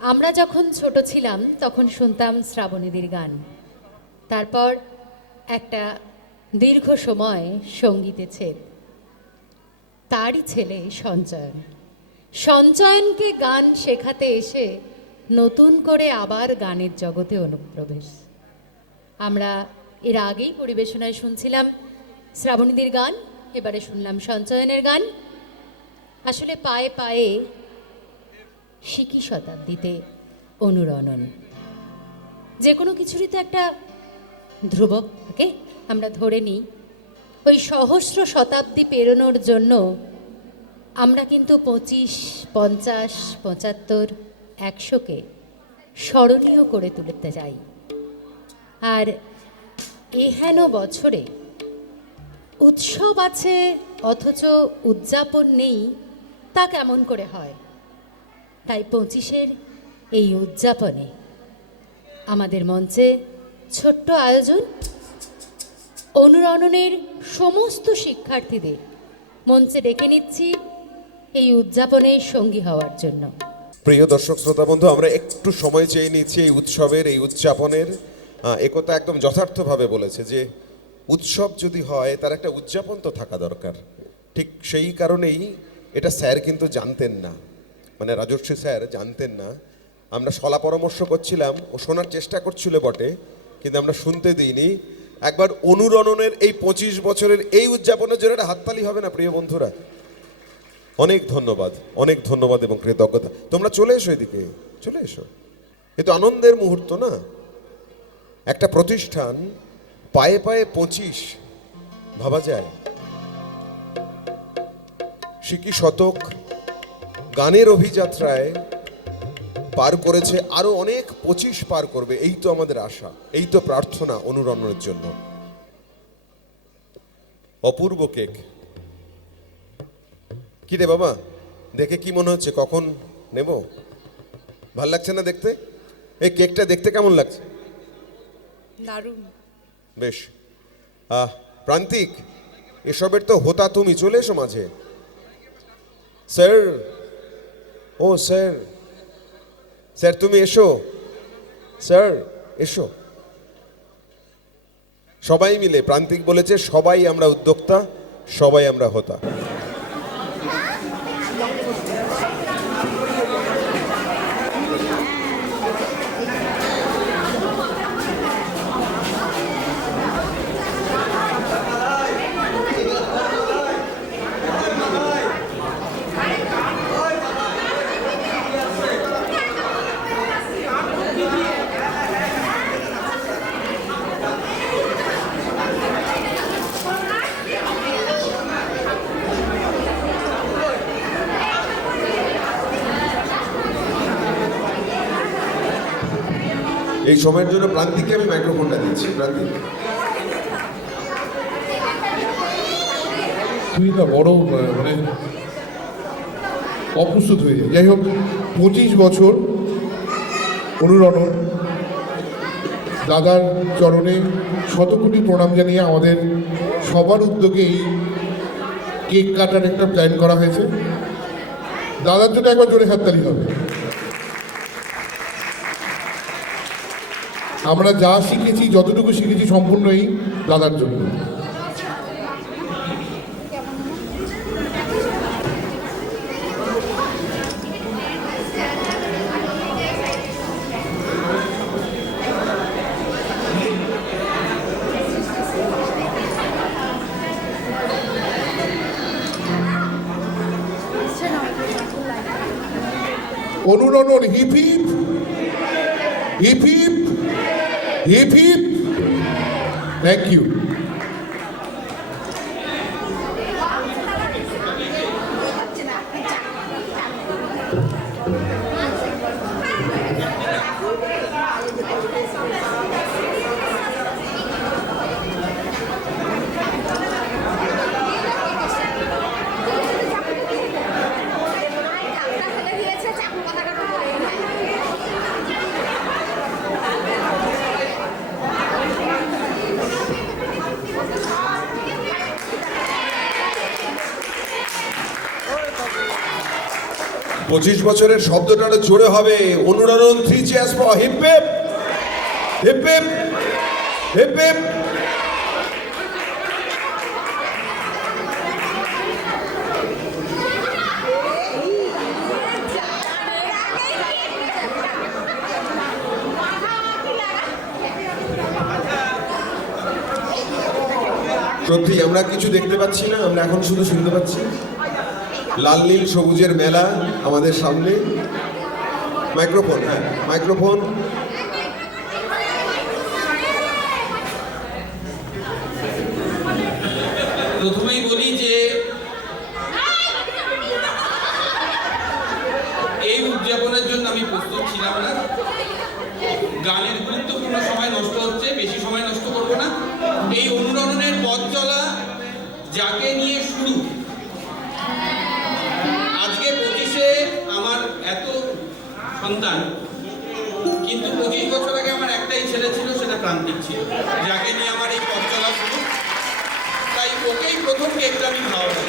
আমরা যখন ছোট ছিলাম তখন শুনতাম শ্রাবণীদের গান। তারপর একটা দীর্ঘ সময় সঙ্গীতে ছেদ। তারই ছেলে সঞ্চয়ন। সঞ্চয়নকে গান শেখাতে এসে নতুন করে আবার গানের জগতে অনুপ্রবেশ। আমরা এর আগেই পরিবেশনায় শুনছিলাম শ্রাবণীদের গান, এবারে শুনলাম সঞ্চয়নের গান। আসলে পায়ে পায়ে শিকি শতাব্দীতে অনুরণন। যে কোনো কিছুরই তো একটা ধ্রুবক থাকে, আমরা ধরে নিই ওই সহস্র শতাব্দী পেরোনোর জন্য আমরা কিন্তু 25, 50, 75, 100কে স্মরণীয় করে তুলতে চাই। আর এহেন বছরে উৎসব আছে অথচ উদযাপন নেই, তা কেমন করে হয়? তাই 25-এর এই উদযাপনে আমাদের মঞ্চে ছোট্ট আয়োজন, অনুরণনের সমস্ত শিক্ষার্থীদের মঞ্চে ডেকে নিচ্ছি এই উদযাপনে সঙ্গী হওয়ার জন্য। প্রিয় দর্শক শ্রোতা বন্ধু, আমরা একটু সময় চেয়ে নিচ্ছি এই উৎসবের, এই উদযাপনের। একথা একদম যথার্থভাবে বলেছে যে উৎসব যদি হয় তার একটা উদযাপন তো থাকা দরকার। ঠিক সেই কারণেই এটা স্যার কিন্তু জানতেন না, মানে রাজর্ষি স্যার জানতেন না। আমরা সলা পরামর্শ করছিলাম, ও শোনার চেষ্টা করছিল বটে, কিন্তু আমরা শুনতে দিইনি। একবার অনুরণনের এই 25 বছরের এই উদযাপনের জন্য একটা হাততালি হবে না প্রিয় বন্ধুরা? অনেক ধন্যবাদ, অনেক ধন্যবাদ এবং কৃতজ্ঞতা। তোমরা চলে এসো, এদিকে চলে এসো। এ তো আনন্দের মুহূর্ত না? একটা প্রতিষ্ঠান পায়ে পায়ে 25, ভাবা যায়? শিকি শতক গানের অভিযাত্রায় পার করেছে, আরো অনেক 25 পার করবে, এই তো আমাদের আশা, এই তো প্রার্থনা অনুরণনের জন্য। অপূর্ব কেক। কি রে বাবা, দেখে কি মনে হচ্ছে? কখন নেব? ভাল লাগছে না দেখতে? এই কেকটা দেখতে কেমন লাগছে? দারুণ। বেশ। প্রান্তিক, এসবের তো হোতা তুমি, চলে এসো মাঝে। স্যার, ও স্যার, স্যার তুমি এসো, স্যার এসো। সবাই মিলে, প্রান্তিক বলেছে সবাই আমরা উদ্যোক্তা, সবাই আমরা হোতা। এই সময়ের জন্য প্রান্তিককে আমি মাইক্রোফোনটা দিচ্ছি। প্রান্তিক, তুই না বড় মানে অপ্রস্তুত হয়ে যায়। যাই হোক, 25 বছর অনুরণন, দাদার চরণে শতকোটি প্রণাম জানিয়ে আমাদের সবার উদ্যোগে এই কেক কাটার একটা প্ল্যান করা হয়েছে। দাদার জন্য একবার জোরে হাততালি হবে। আমরা যা শিখেছি, যতটুকু শিখেছি, সম্পূর্ণই দাদার জন্য। অনুরণন hip hip hip hip hip hip. Thank you. 25 বছরের শব্দটা আরো জোরে হবে। অনুরণন 3 cheers for heap hip hip hip hip heap. সত্যি আমরা কিছু দেখতে পাচ্ছি না, আমরা এখন শুধু শুনতে পাচ্ছি। লাল নীল সবুজের মেলা আমাদের সামনে। মাইক্রোফোন, হ্যাঁ মাইক্রোফোন। প্রথমেই বলি যে এই উদযাপনের জন্য আমি প্রস্তুত ছিলাম না। গানের গুরুত্বপূর্ণ সময় নষ্ট হচ্ছে, বেশি সময় নষ্ট করব না। এই অনুরণনের পথ চলা যাকে নিয়ে শুরু, আজকে 25-এ আমার এত সন্তান, কিন্তু 25 বছর আগে আমার একটাই ছেলে ছিল, সেটা প্রান্তিক ছিল, যাকে নিয়ে আমার এই পথ চলা শুরু। তাই ওকেই প্রথম কেকটা আমি খাওয়াবো।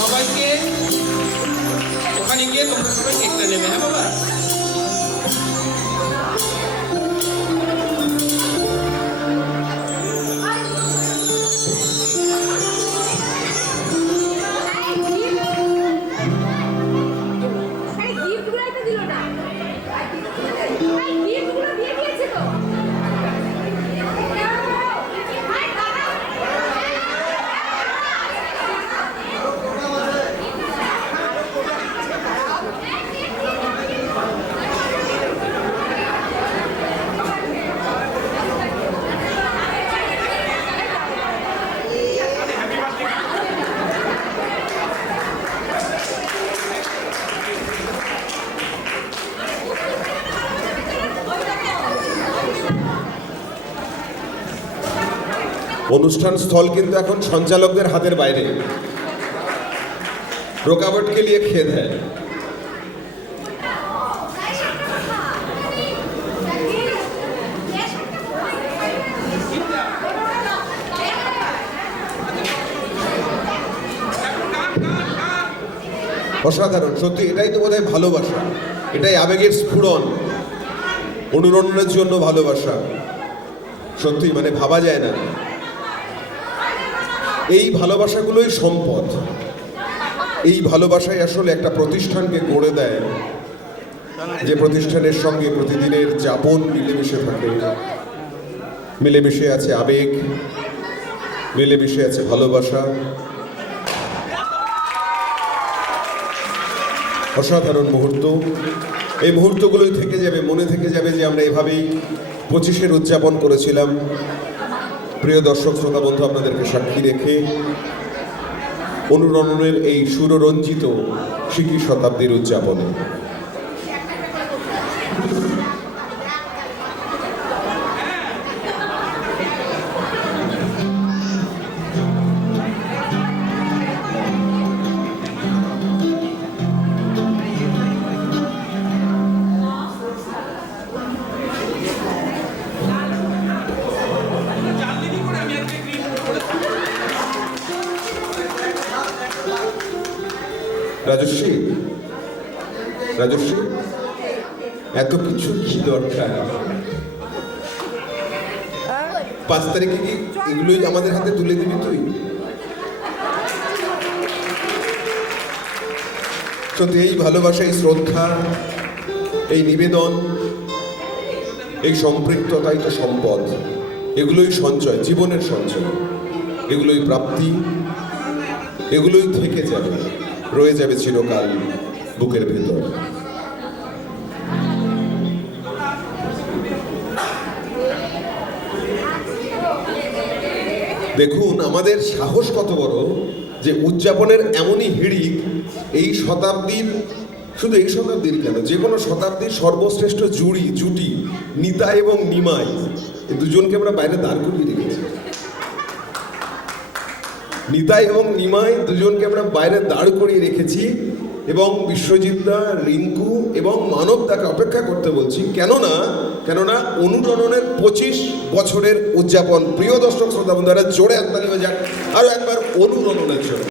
সবাইকে ওখানে গিয়ে তোমরা সবাই কেকটা নেবে, হ্যাঁ বাবা? অনুষ্ঠান স্থল কিন্তু এখন সঞ্চালকদের হাতের বাইরে। রোকাবটকে নিয়ে খেয়ে দেয়। অসাধারণ, সত্যি এটাই তো বোধহয় ভালোবাসা, এটাই আবেগের স্ফুরণ। অনুরণনের জন্য ভালোবাসা, সত্যি মানে ভাবা যায় না। এই ভালোবাসাগুলোই সম্পদ। এই ভালোবাসাই আসলে একটা প্রতিষ্ঠানকে গড়ে দেয়, যে প্রতিষ্ঠানের সঙ্গে প্রতিদিনের যাপন মিলেমিশে থাকে। মিলেমিশে আছে আবেগ, মিলেমিশে আছে ভালোবাসা। অসাধারণ মুহূর্ত। এই মুহূর্তগুলোই থেকে যাবে, মনে থেকে যাবে যে আমরা এভাবেই 25-এর উদযাপন করেছিলাম। প্রিয় দর্শক শ্রোতা বন্ধু, আপনাদেরকে সাক্ষী রেখে অনুরণনের এই সুররঞ্জিত শিকি শতাব্দীর উদযাপনে রাজশ্রী, রাজশ্রী, এত কিছু কি দরকার? 5 তারিখে কি এগুলোই আমাদের হাতে তুলে দিবি তুই? সত্যি এই ভালোবাসা, এই শ্রদ্ধা, এই নিবেদন, এই সম্পৃক্ততাই তো সম্পদ। এগুলোই সঞ্চয়, জীবনের সঞ্চয়, এগুলোই প্রাপ্তি। এগুলোই থেকে যাবে, রয়ে যাবে চিরকাল বুকের ভেতর। দেখুন আমাদের সাহস কত বড় যে উদযাপনের এমনই হিড়িক এই শতাব্দীর, শুধু এই শতাব্দীর কেন, যে কোনো শতাব্দীর সর্বশ্রেষ্ঠ জুটি নিতাই এবং নিমাই, এই দুজনকে আমরা বাইরে দাঁড় করিয়ে রেখেছি। নিতাই এবং নিমাই দুজনকে আমরা বাইরে দাঁড় করিয়ে রেখেছি এবং বিশ্বজিৎদা, রিঙ্কু এবং মানবদাকে অপেক্ষা করতে বলছি। কেননা অনুরণনের 25 বছরের উদযাপন। প্রিয় দর্শক শ্রোতা বন্ধুরা, জোরে হাততালি হয়ে যাক আরো একবার অনুরণনের জন্য।